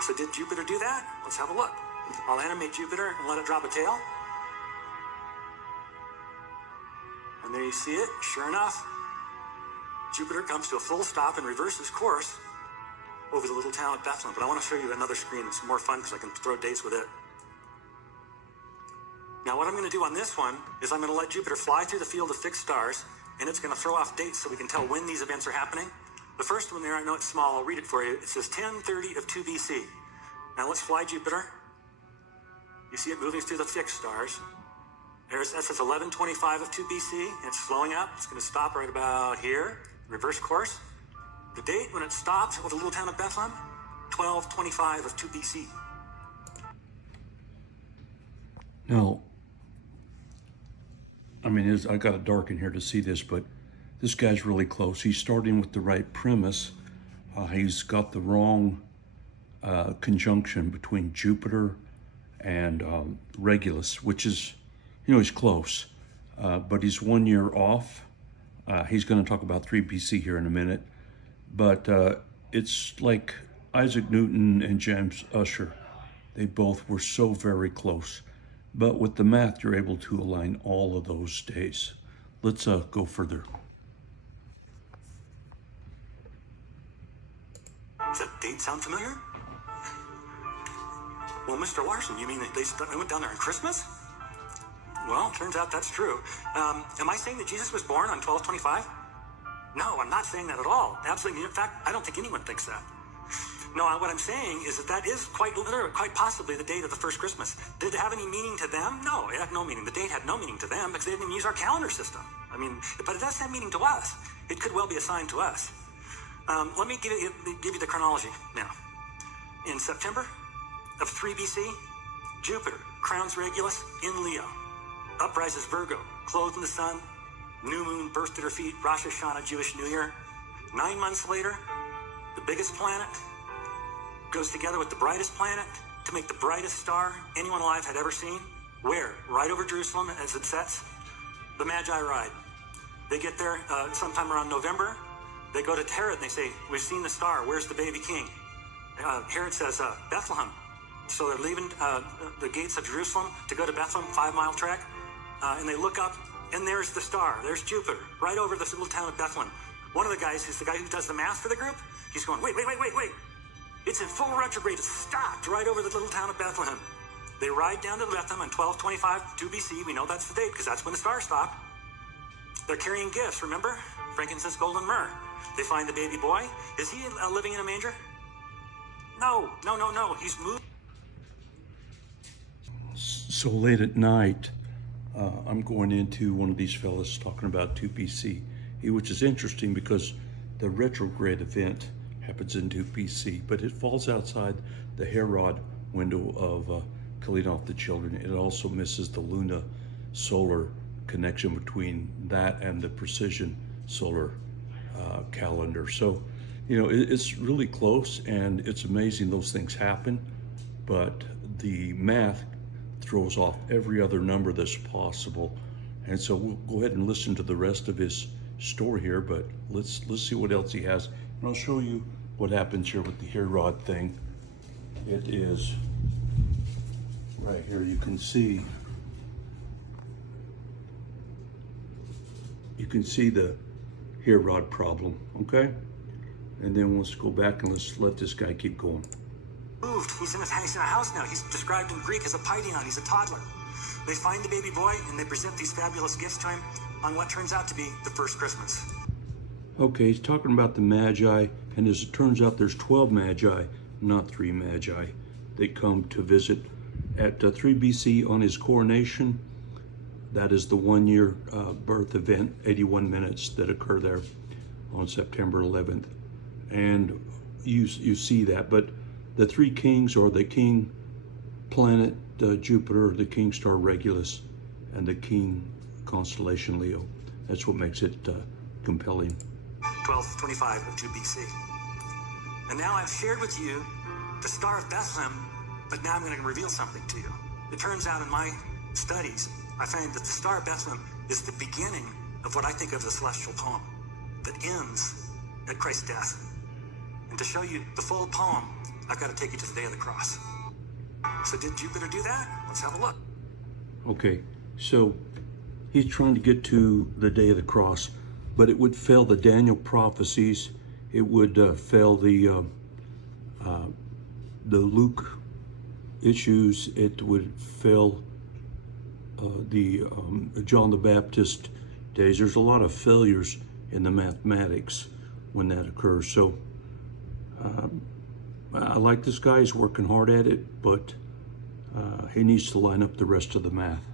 So did Jupiter do that? Let's have a look. I'll animate Jupiter and let it drop a tail. And there you see it. Sure enough, Jupiter comes to a full stop and reverses course over the little town of Bethlehem. But I want to show you another screen. It's more fun because I can throw dates with it. Now what I'm going to do on this one is I'm going to let Jupiter fly through the field of fixed stars, and it's going to throw off dates so we can tell when these events are happening. The first one there, I know it's small, I'll read it for you. It says 10:30 of 2 BC. Now let's fly Jupiter. You see it moving through the fixed stars. That says 11:25 of 2 BC, and it's slowing up. It's going to stop right about here, reverse course. The date when it stops over the little town of Bethlehem, 12:25 of 2 BC. Now, I mean, I got it dark in here to see this, but this guy's really close. He's starting with the right premise. He's got the wrong conjunction between Jupiter and Regulus, which is, you know, he's close, but he's 1 year off. He's going to talk about 3 BC here in a minute, but it's like Isaac Newton and James Ussher. They both were so very close. But with the math, you're able to align all of those days. Let's go further. Does that date sound familiar? Well, Mr. Larson, you mean they went down there on Christmas? Well, turns out that's true. Am I saying that Jesus was born on 12/25? No, I'm not saying that at all. Absolutely. In fact, I don't think anyone thinks that. No, what I'm saying is that is quite literally, quite possibly the date of the first Christmas. Did it have any meaning to them? No, it had no meaning. The date had no meaning to them because they didn't even use our calendar system. I mean, but it does have meaning to us. It could well be assigned to us. Let me give you the chronology now. In September of 3 BC, Jupiter crowns Regulus in Leo. Uprises Virgo, clothed in the sun. New moon, birth at her feet, Rosh Hashanah, Jewish New Year. 9 months later, the biggest planet goes together with the brightest planet to make the brightest star anyone alive had ever seen. Where? Right over Jerusalem as it sets. The Magi ride. They get there sometime around November. They go to Herod and they say, we've seen the star. Where's the baby king? Herod says, Bethlehem. So they're leaving the gates of Jerusalem to go to Bethlehem, 5-mile trek. And they look up, and there's the star. There's Jupiter, right over this little town of Bethlehem. One of the guys, who's the guy who does the math for the group, he's going, wait. It's in full retrograde. It's stopped right over the little town of Bethlehem. They ride down to Bethlehem on 12/25, 2 BC. We know that's the date because that's when the star stopped. They're carrying gifts, remember? Frankincense, gold, and myrrh. They find the baby boy. Is he living in a manger? No. He's moved. So late at night, I'm going into one of these fellas talking about 2 BC, which is interesting because the retrograde event happens in 2 BC, but it falls outside the Herod window of killing off the children. It also misses the Luna solar connection between that and the precision solar calendar. So, you know, it's really close, and it's amazing those things happen, but the math throws off every other number that's possible. And so we'll go ahead and listen to the rest of his story here, but let's see what else he has. And I'll show you what happens here with the Herod thing. It is right here. You can see the Herod problem, okay? And then let's go back and let's let this guy keep going. Moved. He's in a house now. He's described in Greek as a paidion. He's a toddler. They find the baby boy and they present these fabulous gifts to him on what turns out to be the first Christmas. Okay, he's talking about the Magi, and as it turns out, there's 12 Magi, not 3 Magi. They come to visit at 3 BC on his coronation. That is the 1 year birth event, 81 minutes that occur there on September 11th. And you see that, but the 3 kings are the king planet Jupiter, the king star Regulus, and the king constellation Leo. That's what makes it compelling. 1225 of 2 BC. And now I've shared with you the Star of Bethlehem, but now I'm going to reveal something to you. It turns out in my studies, I find that the Star of Bethlehem is the beginning of what I think of as a celestial poem that ends at Christ's death. And to show you the full poem, I've got to take you to the day of the cross. So did Jupiter do that? Let's have a look. Okay, so he's trying to get to the day of the cross, but it would fail the Daniel prophecies. It would fail the Luke issues. It would fail the John the Baptist days. There's a lot of failures in the mathematics when that occurs. So I like this guy. He's working hard at it, but he needs to line up the rest of the math.